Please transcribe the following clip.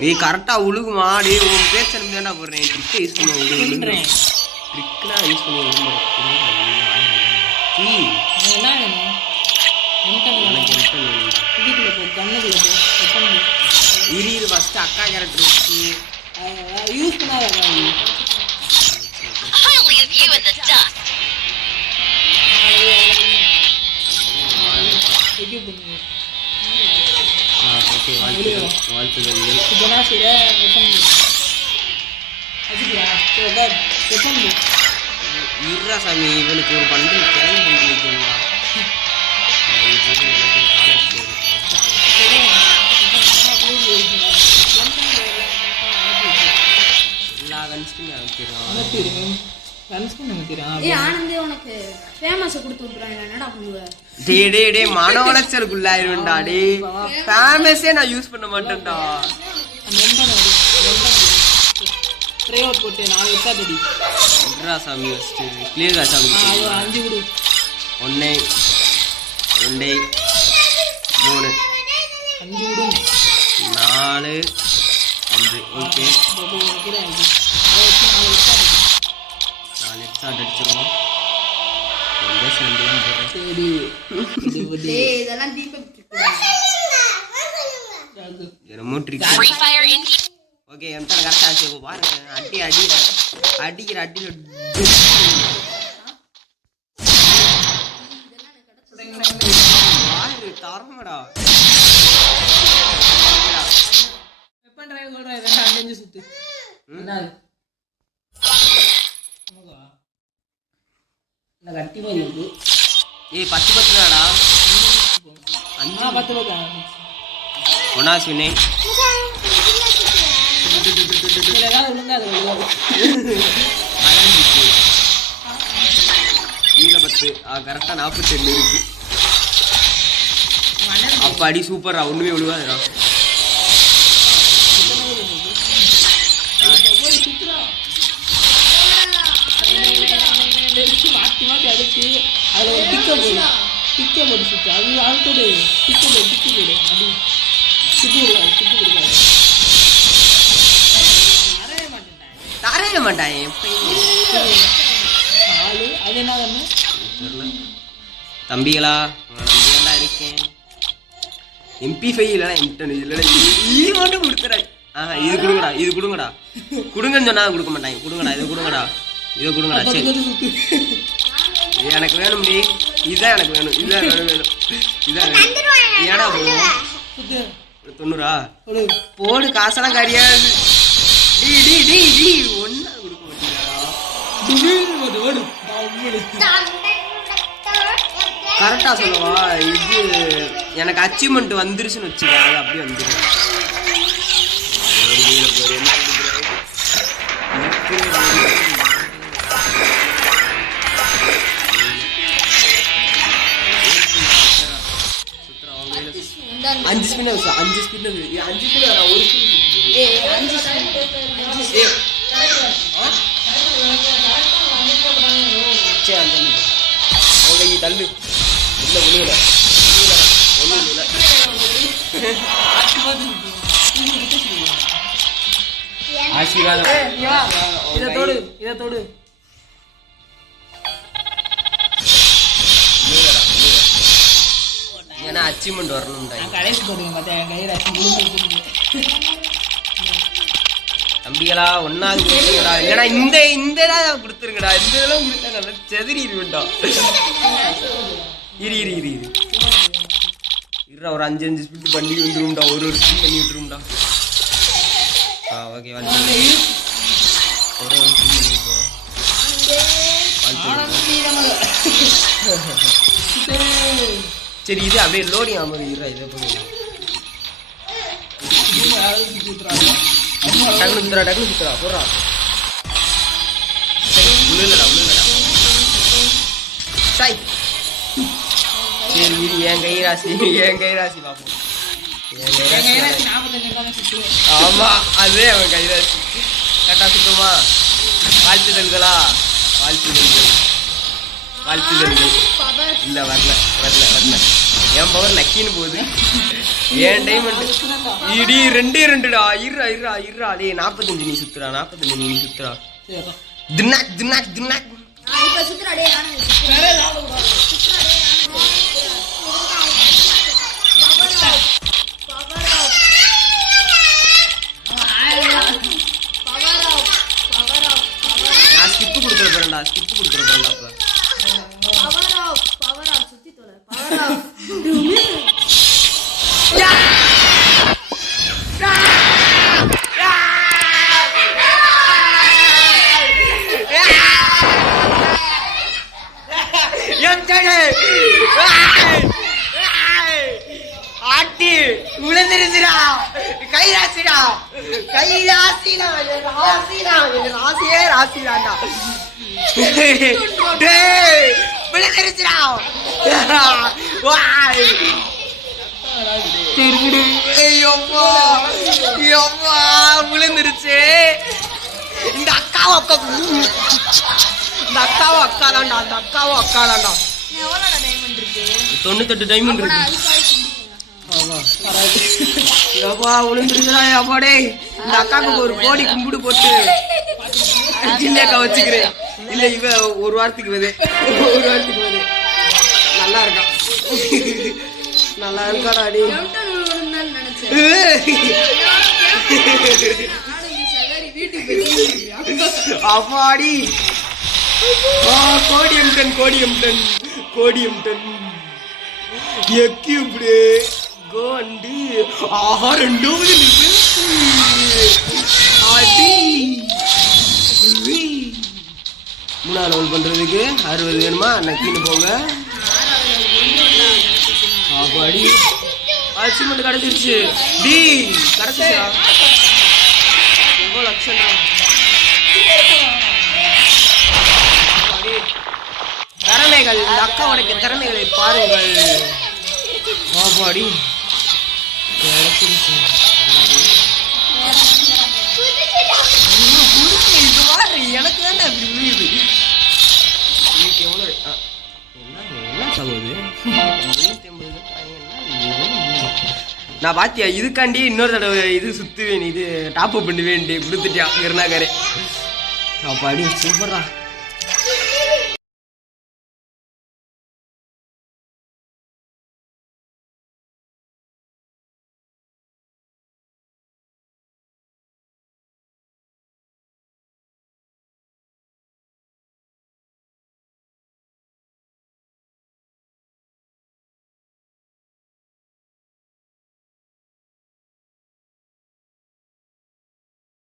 நீ கரெக்டா உழுகுமா டே உன் பேச்ச தான்டா போடுறேன் ட்ரிக் யூஸ் பண்ணுவேன் ட்ரிக்னா யூஸ் பண்ணுவேன் இரு ஃபர்ஸ்ட் அக்கா கேரக்டர் யூஸ் பண்ணாத இருறா சாமி இவனுக்கு ஒரு பண்டு கிளம்பி பண்ணி வைக்கணுங்களா எல்லா கன்ஸ்டும் அனுப்பிடுறான் மன உளைச்சலுக்குள்ளாயிருவேன்டா டே ஃபேமஸே நான் யூஸ் பண்ண மாட்டேன்டா சாமி கிளியர் சாமி 1 2 3 4 5 ஓகே 4 எக்ஸ்ட்ரா அடிச்சிருவோம் ஓகே எம்தான் கரெக்டா ஆச்சு பாருங்க அடி அடிக்கிற அடியில தரமாடா சுத்து கட்டி மாதிரி இருக்கு ஏய் 10 தாடா 10 ஒன்னாஸ் வினை கீழே 10 கரெக்டா 42 இருக்கு அப்ப அடி சூப்பரா ஒண்ணுமே விழுவாதுடா மாற்றி அடிச்சு அதில் ஒரு டிக்கை போடு சுற்று அது ஆள்தோடு டிக்கு போடு அடி சுட்டு கொடுக்காது தரைய மாட்டான் ஆளு அது என்ன பண்ணு தம்பிகளா நம்பிகளா இருக்கேன் MP5 இல்லைனா இன்டர்ன் இல்லைனா ஈ மட்டும் கொடுத்துறா இது கொடுங்கடா கொடுங்கன்னு சொன்னா கொடுக்க மாட்டாங்க கொடுங்கடா இதை கொடுங்கடா சரி எனக்கு வேணும் டி இதுதான் எனக்கு வேணும் இதான் ஏடா போடுவோம் 90 போடு காசெல்லாம் கரியாது டி ஒன்னா கொடுக்க மாட்டீங்களா கரெக்டா சொல்லவா இது எனக்கு அச்சீவ்மெண்ட் வந்துருச்சுன்னு வச்சுக்க அது அப்படியே வந்துடும் அஞ்சு ஸ்பின் ஒரு ஸ்பின் அவங்க தள்ளு இல்ல ஒண்ணுல ஆசீர்வாதம் இதை தோடு ஏன்னா அச்சீவ்மெண்ட் வரணும் கடைசி போடுங்க பார்த்தா என் கையில் தம்பிகளா ஒன்னாவது கொடுத்துருங்கடா இல்லைனா இந்த இடம் கொடுத்துருங்கடா இந்த இதெல்லாம் கொடுத்தாங்க செதறிடுவேன்டா இரு ஒரு 5 ஸ்பிட் பண்ணி வந்துரும்டா ஒரு ஸ்பின் பண்ணி விட்டுரும்டா ஓகே ஒரு ஸ்பின் பண்ணி விட்டுருவோம் சரி இது அப்படியே லோடிங் ஆகும்போது இதை போய் டக்குனு சுத்துறா போடுறா உள்ளடா சாய் சரி இது என் கை ராசி பாப்போம் ஆமா அதே அவன் கை ராசி கரெக்டா சுத்துமா வாழ்த்துதல்களா வாழ்த்துதல்கள். இல்ல வரல வரல வரல. என் பவர் நக்கின்னு போகுது. ஏன் டைமண்ட் இடி 2-2டா. இருடா இருடா இருடா. டேய் 45 நீ சுத்துறா. 45 நீ சுத்துறா. சரிடா. தின்னாக் தின்னாக் தின்னாக். இப்ப சுத்துறா டேய். நானே வேற ஏதாவது விடாத. சுத்துறா டேய். நான் ஸ்கிப் கொடுத்துற போறேன்டா. ஸ்கிப் கொடுத்துற போறேன்டா அப்ப. பவர் ஆஃப் சுத்தி தோல. Power off. ஆட்டி விழுந்துருச்சுடா. கைராசிடா கைராசிடா. ராசிடா ராசியே ராசிடாண்டா. டேய் விழுந்துருச்சுடா. வாய் திருடு. ஐயோப்பா ஐயோப்பா விழுந்துருச்சு. இந்த அக்காவும் அக்கா தான்டா. அந்த அக்காவும் அக்கா தான்டா. எவ்வளவுடா டைமண்ட் இருக்கு? 98 டைமண்ட் இருக்கு. அதுக்காக யப்பா விழுந்துருச்சுடா. யப்பா டேய் இந்த அக்காவுக்கு ஒரு கோடி கும்பிடு போட்டு சின்னக்கா வச்சுக்கிறேன். இல்ல இவ ஒரு வாரத்துக்கு வருது. நல்லா இருக்கா. நல்லா இருக்காடா டே. அப்பாடி கோடியம் எக்கி இப்படி கோண்டி. ஆஹா 2 அடி. 3 லெவல் பண்றதுக்கு 60 வேணுமா? நக்கின்னு போங்க. அப்பாடி அச்சீவ்மெண்ட் கிடைச்சிருச்சு. டி கிடைச்சிச்சா? எவ்வளோ லட்சம்டா. திறமைகள். இந்த அக்காவுடைய திறமைகளை பாருங்கள். அப்பாடி கிடைச்சிருச்சு. எனக்கு தான்டா அப்படி விழுது. இன்னைக்கு எவ்வளோ என்ன சகோது? நான் பாத்தியா இதுக்காண்டி இன்னொரு தடவை இது சுத்துவேன். இது டாப் அப் பண்ணுவேன் கொடுத்துட்டியா கருணாகரே. அப்பாடி சூப்பரா.